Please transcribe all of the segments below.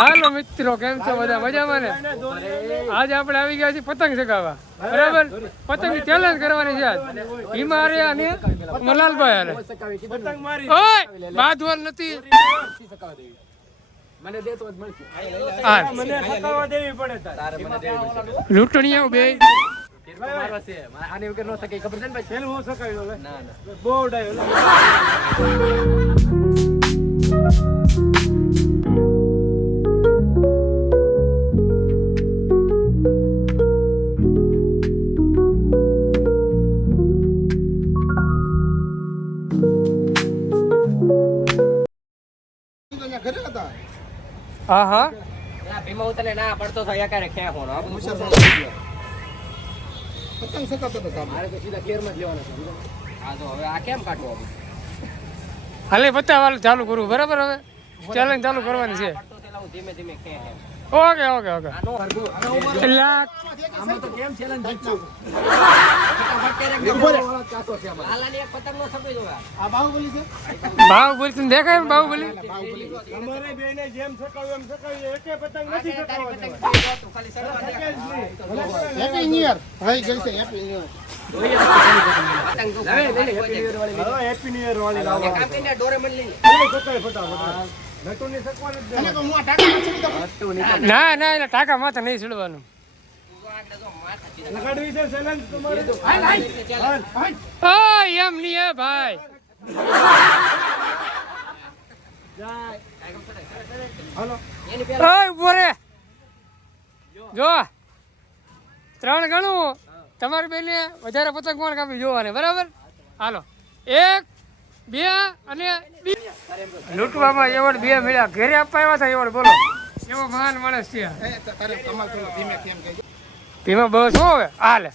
હાલો મિત્રો, કેમ છો બધા? મજામાં ને? આજે આપણે આવી ગયા છીએ પતંગ ચગાવવા. બરાબર? પતંગની ચેલેન્જ કરવાની છે આજ. અરે અને મલાલભાઈ અરે પતંગ નથી લૂંટણીઓ બે આની વગર નો શકે ખબર છે ને ભાઈ હું સકાવી ના. ના બહુ ડાયો હા હા ના ભીમા ઉતરે ના પડતો થાય ક્યારે ક્યાં હોનો પતંગ સકાતો તો મારે તો સીધા ક્લિયર જ લેવાનો છે હા તો હવે આ કેમ કાઢવું હાલે પતાવવાનું ચાલુ કરવું બરાબર હવે? ચેલેન્જ ચાલુ કરવાની છે. ધીમે ધીમે ઓકે ઓકે ઓકે. આમાં તો કેમ ચેલેન્જ જીતશું નો બાહુબલી? દેખાય બાહુબલી અમારે બેયને જેમ સકાવ્યું એમ. એકે પતંગ નથી હેપી ન્યુ યર ભાઈ ગઈ છે happy new year happy new વાળી ડોરેમોન લઈ ફટાફટ. ના ના એટલે ટાકા માથે નહીં ચડવાનું એમ નહીં હે ભાઈ જો. ત્રણ ગણું. તમારી બેને વધારે પતંગ કોણ કાપી? જોવાને. બરાબર? હાલો. એક બે અને લૂંટવામાં એવોર્ડ બે મળ્યા. ઘરે આપવા આવ્યા હતા એવોર્ડ બોલો. એવો મહાન માણસ છે. એ ત- તારે કમાલ કરો ધીમે કેમ બસ શું હવે? હાલે.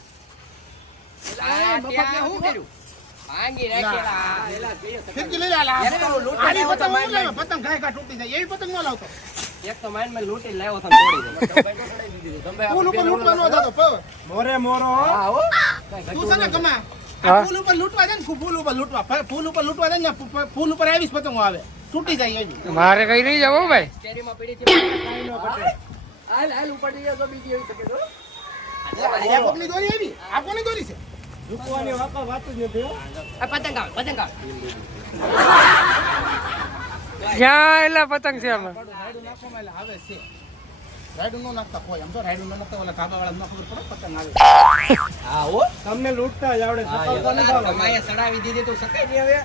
મારી હું લાવ્યો? પતંગ ઘાય ઘા તૂટી જાય. એવી પતંગ ન લાવતો. એક તો માઇન્ડમાં લૂંટી લાવ્યો તો તોડી દે. ફૂલ ઉપર લૂંટવા ન જતો પવ. મોરે મોરો હો. હા તું છે કમા ફૂલ ઉપર લૂંટવા જાય ને ફૂલ ઉપર લૂંટવા. ફૂલ ઉપર લૂંટવા જાય ને ફૂલ ઉપર આવીશ પતંગો આવે. તૂટી જાય મારે કઈ નહીં જવું ભાઈ. સ્ટેરીમાં પડી છે કાંઈ ન પટે. હાલ હાલ ઉપર જઈએ તો બીજી આવી શકે તો. આ કોકની દોરી આવી? આ કોની દોરી છે? ઝૂકવાની વાપા વાત જ નથી આ પતંગ આવે પતંગ આવે. ક્યાં એટલા પતંગ છે આમાં? આવે છે. રાયડું ન નાખતા કોઈ આમ તો રાયડું ન નાખતા ઓલા ધાબા વાળા ન ખબર પડે પતંગ આવે. હા હો. તમને લૂંટતા જ આવડે હા, સકાવતા એ નથી તો સડાવી દીધી તો સકાઈ દે હવે?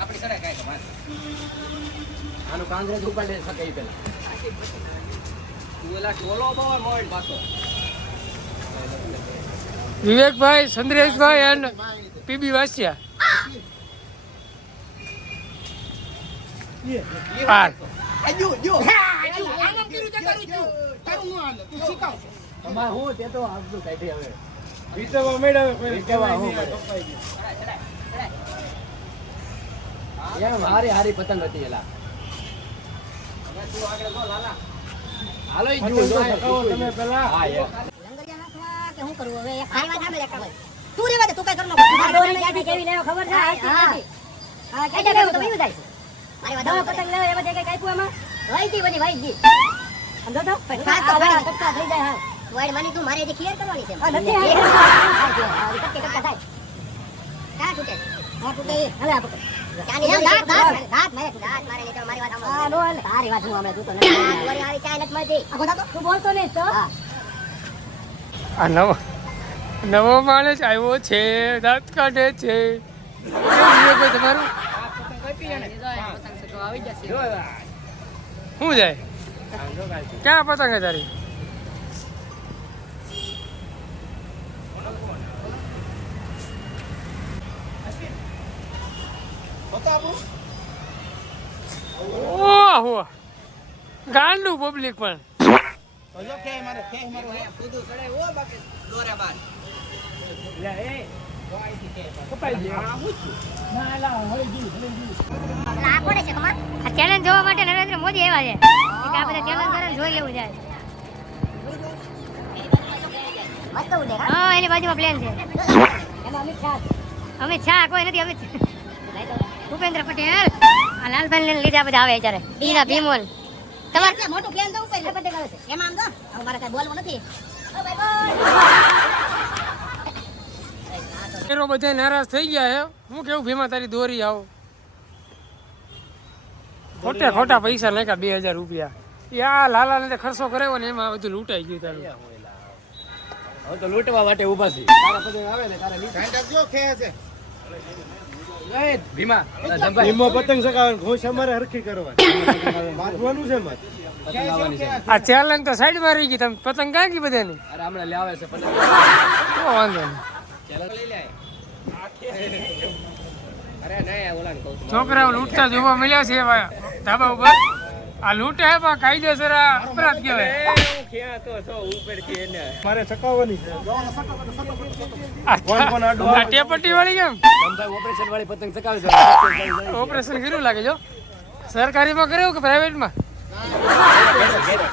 આપણી સડાય કાંઈ કમાલ. આનું કાંગરેજ ઉપાડે સકાઈ પેલા. તું એલા ટોલો બહુ મોડ પાછો. વિવેકભાઈ સંદ્રેશભાઈ એન્ડ પીબી વાસિયા. હાલ આજો જો. આનામ કર્યું તે. તારું હાલે? તું શીખાવ. હું તે તો કાઢી હવે. હું. એમ હારી હારી પતંગ હતી એલા. હવે તું આગળ જો લાલા હાલો ઈ તમે. હા કે હવે? તું રેવા દે તું કઈ કર નો ક્યાંથી કેવી લેવો ખબર છે? હા હા. ક્યાંથી લેવું તો બીજું જાય મારી વાત પતંગ લેવો એમાં કઈ કાપ્યું એમાં ગઈ બધી વહી સમજો તો તો વળી કટકા થઈ જાય હા. વડ માની તું મારે જે ક્લિયર કરવાની છે. નથી કટકે કટકા થાય ક્યાં તૂટે હા તૂટે હલે આ પકડ. ક્યાંની દાંત દાંત. દાંત મારે દાંત મારે નહીં તો મારી વાત સાંભળ. હા નો તારી વાત હું હમણાં જોતો નથી વળી આવી ચાય નથી મળતી. આ ગોતા તો. તું બોલતો નહીં તો. હા. આ નવો નવો માણસ આવ્યો છે દાંત કાઢે છે. તમારું? આવી તમારું શું જાય? ક્યાં પતંગ તારી ઓહો ગાંડું પબ્લિક પણ. કપાઈ ગયા. હો બાકી દોરે આ ચેલેન્જ જોવા માટે નરેન્દ્ર મોદી આવ્યા છે. કે આ બધા ચેલેન્જ કરે જોઈ લેવું જાય. હા? એની બાજુમાં પ્લેન છે. અમિત શાહ કોઈ નથી અમિત ભૂપેન્દ્ર પટેલ. આ લાલભાઈ ને લીધે આ બધા આવે અત્યારે. ઈના ભીમોલ તમારે મોટું પ્લેન તો ઉપર છે પતંગ છે. એમાં આમ તો હવે મારે કઈ બોલવું નથી. બધા નારાજ થઈ ગયા હે. હું કેવું ભીમા તારી દોરી આવો? ખોટા ખોટા પૈસા નાખ્યા બે હજાર રૂપિયા. યા લાલા ને ખર્ચો કરાવ્યો ને એમાં બધું લૂંટાઈ ગયું તારું. હવે તો લૂંટવા માટે ઊભા છે તારા પતંગ આવે ને તારા લીધા ધ્યાન ખે છે? ભીમા અલા જંભાઈ પતંગ ચગાવવાની ઘોષ અમારે હરખી કરવાની. બાંધવાનું છે મારે. આ ચેલેન્જ તો સાઈડમાં રહી ગઈ તમે પતંગ કાંઈ ગઈ બધાની? અરે હમણાં લે આવે છે પતંગ. વાંધો નહીં. છોકરાઓ લૂંટતા જોવા મળ્યા છે એવા. ધાબા ઉપર. આ લૂંટે હે પણ કાયદેસર અપરાધ કહેવાય. મારે ચકાવવાની છે. ટેપટી વાળી કેમ? ઓપરેશન વાળી પતંગ ચકાવે છે. ઓપરેશન કર્યું લાગે જો. સરકારીમાં કર્યું કે પ્રાઇવેટમાં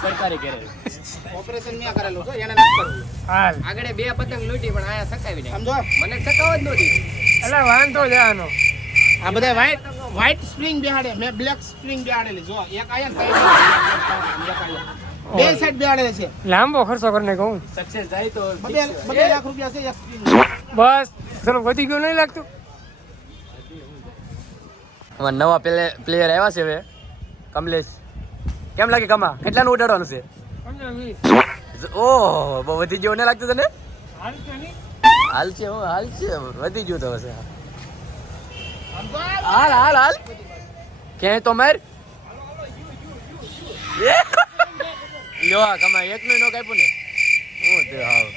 સરકારી ઓપરેશન મેં કરેલું છે એને નથી કરવું હાલ. આગળ બે પતંગ લૂંટી પણ આયા ચકાવી નહીં સમજો. મને ચકાવ જ નહોતી એટલે વાંધો જ આનો. આ બધા વ્હાઈટ વ્હાઈટ સ્પ્રિંગ બેહાડે. મેં બ્લેક સ્પ્રિંગ બેહાડેલી. જો એક આયા ને એક આયા. બે સાઈડ બેહાડેલી છે. લાંબો ખર્ચો કરીને કહું સક્સેસ જાય તો બધે બધે લાખ રૂપિયા છે એક સ્પ્રિંગ બસ ચલો વધી ગયું નહીં લાગતું? અમાર નવા પ્લે પ્લેયર આવ્યા છે હવે. કમલેશ. કેમ લાગે કમા કેટલાનું ઉડાડવાનું છે? ઓહ બહુ વધી ગયો ને લાગતું તને? હાલ છે હું હાલ છે. વધી ગયું તો હશે હાલ હાલ હાલ. ક્યાંય તો મેર! લ્યો આ કમા એકનું નો કાપ્યું ને. હું તે હાવ.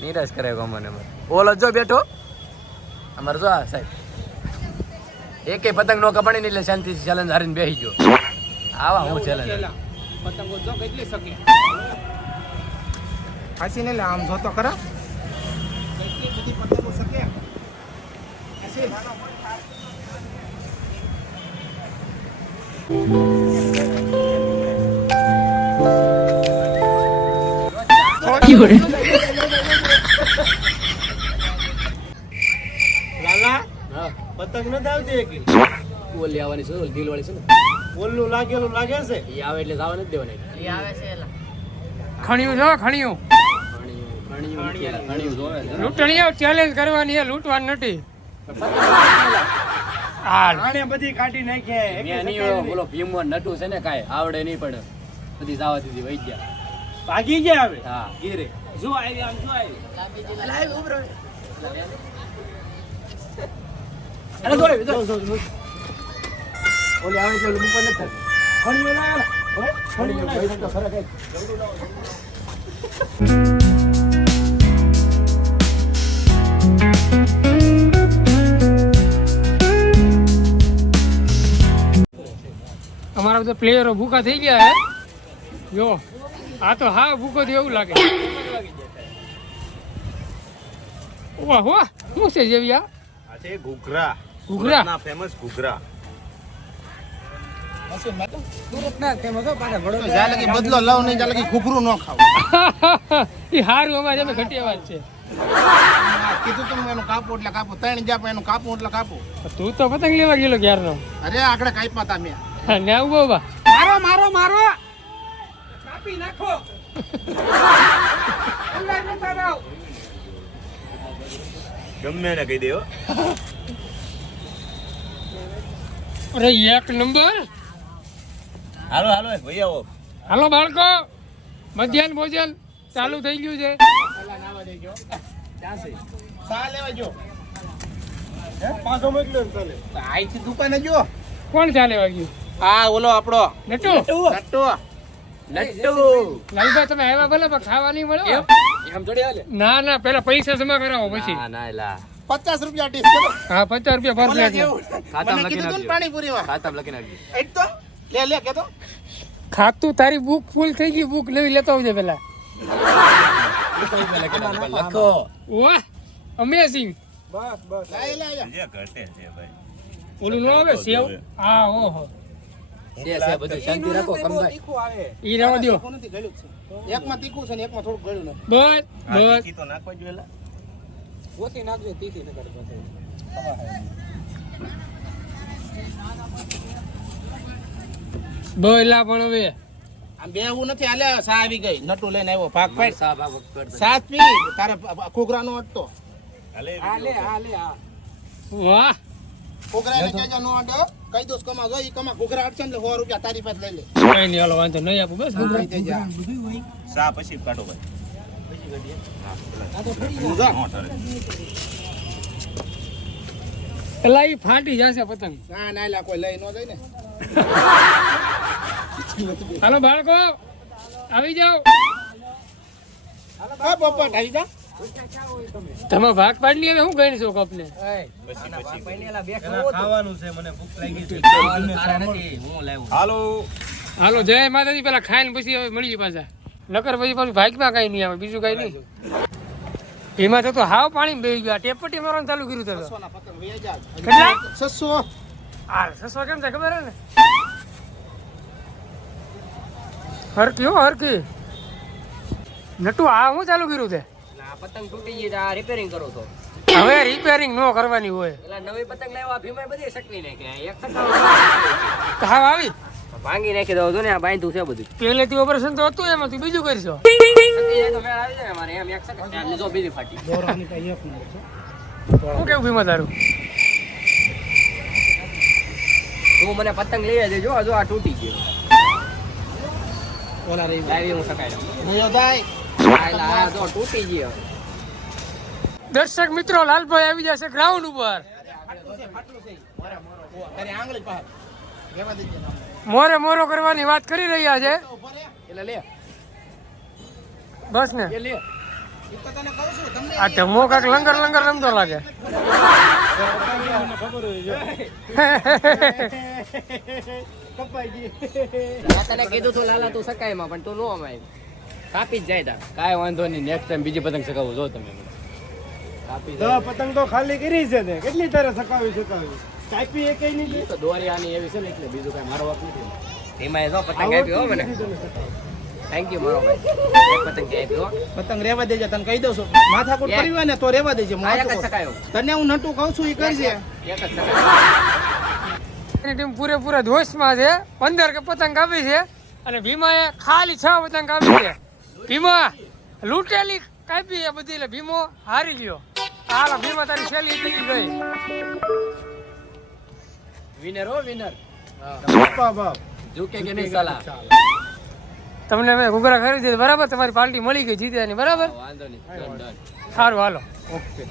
નિરાશ કરે મારે. ઓલો જો બેઠો. અમારે જો આ સાહેબ. એકે પતંગ નો કપાણી એટલે શાંતિથી ચેલેન્જ હારીને બેસી ગયો. આવા હું ચેલેન્જ પતંગો જો કેટલી શકે હાસી ને લે આમ જો તો ખરા. કેટલી બધી પતંગો શકે હાસી લાલા નથી આવતી એક ઓલી આવવાની છે છે લાગેલું લાગે છે એ આવે એટલે જવા નથી દેવાની ખણ્યું જો ખણ્યું છે લૂંટણીઓ ચેલેન્જ કરવાની છે લૂંટવાની નથી આણે બધી કાઢી નાખી મેં નહીં બોલો ભીમો નટુ છે ને કાંઈ આવડે નહીં પડે. બધી જાવા દીધી વહી ગયા. ભાગી ગયા હવે? હા. ગીરે જો આવી આમ જો આવી. અરે જો આવી, જો. ઓલી આવે છે ઓલી મૂકવા નથી થતી. ખણીઓ ના આવે. હે? પ્લેયરો ભૂખા થઈ ગયા હે? જો આ તો હા ભૂખો થયો એવું લાગે. વાહ વાહ શું છે જેવી આ છે ઘૂઘરા. ઘૂઘરા? ના ફેમસ ઘૂઘરા. બદલો લવ નહીં લગી ઘૂઘરું ન ખાવ. એ હારું અમારે અમે ઘટિયા વાત છે. કીધું તું એનું કાપું એટલે કાપો. ત્રણ પણ એનું કાપું એટલે કાપું. તું તો પતંગ લેવા ગયેલો ક્યારનો? અરે આકડે કાપ્યા તા મેં. ને આવું બાબા મારો મારો. મારો ગમે ને કહી દેવો હો. અરે એક નંબર. હાલો હાલો ભાઈ આવો. હાલો બાળકો. મધ્યાહન ભોજન ચાલુ થઈ ગયું છે. સા લેવા જો. હે? પાછો મોકલ્યો ને દુકાને જો કોણ ચાલે વાગ્યું હા ઓલો આપણો. નટુ. નટુ. નટુ. લાલભાઈ તમે આવ્યા ભલે પણ ખાવા નહીં મળે. એમ? થોડી હાલે? ના ના પેલા પૈસા જમા કરાવો પછી. ના ના એલા. પચાસ રૂપિયા ડીશ હા પચાસ રૂપિયા ઓલા પ્લેટ ખાતામાં લખી કીધું તું ને નાખજો. પાણીપુરીમાં ખાતામાં લખી નાખજો. એટ તો લે લે કેતો. ખાતું તારી બુક ફૂલ થઈ ગઈ બુક લેવી લેતો આવજે પેલા લખો. વાહ અમેઝિંગ બસ બસ. લાય લે ઘટે છે ભાઈ ઓલું નો આવે? સેવ? હા ઓહો. છે છે બધું શાંતિ રાખો કમભાઈ ઈ રહેવા દ્યો. તીખું નથી ગળ્યું છે. એકમાં તીખું છે ને એકમાં થોડું ગળ્યું નથી. બસ બસ તીખી તો નાખવા જોઈએ લા. બોલા પણ હવે. આમ બે એવું નથી હાલે સા આવી ગઈ. નટુ લઈને આવ્યો ભાગ પાડ. આ સાત પી તારે કુકરાનો અડતો વાહ. કહેજો નો અડો કઈ દોસ કમા જો ઈ કમા કુકરા અડશે ને સો રૂપિયા તારી પાસે લઈ લે. કઈ નહીં હાલો વાંધો નહીં આપું બસ. કહી દેજે. આ. સા પછી કાઢો ભાઈ? હું જો. પેલા ઈ ફાટી જશે પતંગ. ના ના લા કોઈ લઈ ન જાય ને. હાલો બાળકો આવી જાઓ. હા પોપટ આવી જા. તમે ભાગ પાડી હવે હું ગણી છો કપને ખાવાનું છે મને ભૂખ લાગી છે તારે નથી હું લાવ્યો હાલો. હાલો જય માતાજી પેલા ખાઈને પછી હવે મળી જાય પાછા. નકર પછી પાછું ભાગમાં કઈ નહીં આવે બીજું કઈ નહીં. એમાં તો તો હાવ પાણી બે ગયા. ટેપટી મારવાનું ચાલુ કર્યું તો સોના પતંગ વહી જા કેટલા? છસો. હાલ સસો કેમ થાય ખબર હે ને? હરકી હો હરકી નટુ આ હું ચાલુ કર્યું છે આ પતંગ તૂટી ગઈ તો આ રિપેરિંગ કરો તો હવે રિપેરિંગ નો કરવાની હોય. એટલે નવી પતંગ લેવા ભીમાય બધી સકવી નાખી. એક સકાવ તો હાવ આવી. ભાંગી નાખી દઉં છું ને આ બાંધ્યું છે બધું. પહેલેથી ઓપરેશન તો હતું એમાં તું બીજું કરશો શું હું કેવું ભીમા તારું? તું મને પતંગ લઈ દેજો હજુ આ તૂટી ગયો. ઓલા રહી હું સકાય ભાઈ. દર્શક મિત્રો લાલભાઈ આવી જશે ગ્રાઉન્ડ ઉપર. મોરે મોરો કરવાની વાત કરી રહ્યા છે. બસ ને. આ ઢમો કાક લંગર લંગર રમતો લાગે. તને કીધું તું લાલા તું સકાઈમાં પણ તું નો અમાય કાપી જ જાય તા. કાંઈ વાંધો નહીં નેક્સ્ટ ટાઈમ બીજી પતંગ સકાવું જો તમે. કાપી તો પતંગ તો ખાલી કરી છે ને કેટલી તારે સકાવી સકાવી કાપી એ કઈ નહીં તો દોરી આની એવી છે ને એટલે બીજું કાંઈ મારો વાત નથી એમાં જો પતંગ આપ્યો હો મને. થેન્ક યુ મારો ભાઈ. પતંગ આપ્યો હો. પતંગ રહેવા દેજે તને કહી દઉં છું. માથાકૂટ કરી હોય ને તો રેવા દેજે તને હું નટુ કહું છું એ કરજે. એક જ સકાયો ટીમ પૂરેપૂરા જોશમાં છે. પંદર કે પતંગ કાપી છે. અને ભીમાએ ખાલી છ પતંગ કાપી છે. ભીમા લૂંટેલી કાપી એ બધી એટલે ભીમો હારી ગયો. હાલ ભીમા તારી શેલી થઈ ગઈ. વિનર હો વિનર ઝુકે કે નહીં સલાહ તમને મેં ઘૂઘરા ખરીદી બરાબર? તમારી પાર્ટી મળી ગઈ જીત્યાની બરાબર? વાંધો નહીં. સારું હાલો. ઓકે